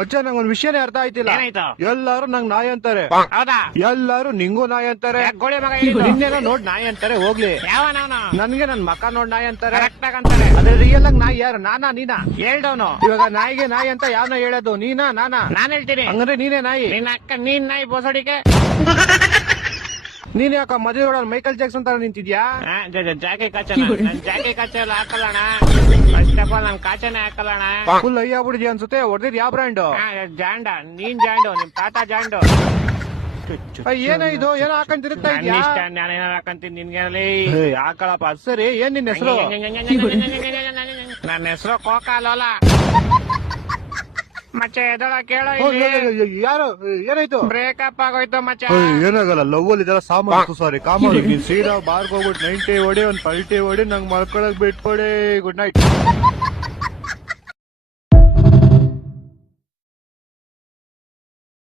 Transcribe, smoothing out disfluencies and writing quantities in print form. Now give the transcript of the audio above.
ಮಚ್ಚ ನಂಗೊಂದ್ ವಿಷಯನೇ ಅರ್ಥ ಆಯ್ತಿಲ್ಲ. ಏನಾಯ್ತು? ಎಲ್ಲಾರು ನಂಗ್ ನಾಯಿ ಅಂತಾರೆ, ಹೌದಾ? ಎಲ್ಲಾರು ನಿಂಗೂ ನಾಯಿ ಅಂತಾರೆ. ಯಾಕ್ ಗೋಳಿ ಮಗ ಹೇಳಿದ್ದು? ನಿನ್ನೆಲ್ಲ ನೋಡ್ ನಾಯಿ ಅಂತಾರೆ ಹೋಗ್ಲಿ, ಯಾವನವನು? ನನ್ಗೆ ನನ್ ಮಕ್ಕ ನೋಡ್ ನಾಯಿ ಅಂತಾರೆ. ಕರೆಕ್ಟ್ ಆಗಂತಾನೆ. ಅದ್ರ ರಿಯಲ್ ಆಗಿ ನಾಯಿ ಯಾರು, ನಾನಾ ನೀನಾ? ಹೇಳ್ದವನು. ಇವಾಗ ನಾಯಿಗೆ ನಾಯಿ ಅಂತ ಯಾವನ ಹೇಳೋದು, ನೀನಾ ನಾನಾ? ನಾನ್ ಹೇಳ್ತೀನಿ. ಹಂಗಂದ್ರೆ ನೀನೇ ನಾಯಿ. ನಿನ್ನ ಅಕ್ಕ ನೀನ್ ನಾಯಿ ಬೋಸಡಿಕೆ. ನೀನ್ ಯಾಕ ಮದುವೆ ಒಳಗ್ ಮೈಕಲ್ ಜಾಕ್ಸನ್ ತರ ನಿಂತಿದ್ಯಾ? ಜಾಕೆ ಕಾಚ ನನ್ ಜಾಕೆ ಕಾಚ ಎಲ್ಲ ಹಾಕಲ್ಲಣ. ಫಸ್ಟ್ ಆಫ್ ಆಲ್ ನನ್ ಕಾಚನೆ ಹಾಕಲ್ಲಣ. ಫುಲ್ ಅಯ್ಯ ಆಗ್ಬಿಡಿದ್ಯಾ ಅನ್ಸುತ್ತೆ. ಹೊಡೆದಿದ್ ಯಾವ ಬ್ರ್ಯಾಂಡ್? ಜಾಂಡ. ನೀನ್ ಜಾಂಡು, ನಿಮ್ ತಾತ ಜಾಂಡು. ಏನೋ ಇದು, ಏನೋ ಹಾಕೊಂಡ್ ತಿರುಗ್ತಾ ನನ್ ಇದ್ಯಾ? ಇಷ್ಟ, ನಾನೇನಾರ ಹಾಕಂತೀನಿ ನಿನ್ಗೆ. ಹಾಕಳಪ್ಪ. ಸರಿ, ಏನ್ ನಿನ್ ಹೆಸರು? ನನ್ನ ಹೆಸರು ಕೋಕಾಲೋಲ. ಮಚ್ಚೆ ಎದಳ ಕೇಳೋ. ಯಾರು? ಏನಾಯ್ತು? ಬ್ರೇಕಪ್ ಆಗೋಯ್ತು ಮಚ್ಚ. ಏನಾಗಲ್ಲ, ಲವ್ ಅಲ್ಲಿ ಇದೆಲ್ಲ ಸಾಮಾನು. ಸಾರಿ ಕಾಮ. ನೀನ್ ಸೀದಾ ಬಾರ್ಗ್ ಹೋಗ್ಬಿಟ್ಟು 90 ಹೊಡಿ, ಒಂದ್ ಪಲ್ಟಿ ಹೊಡಿ, ನಂಗ್ ಮಲ್ಕೊಳಕ್ ಬಿಟ್ಕೊಡಿ. Good night.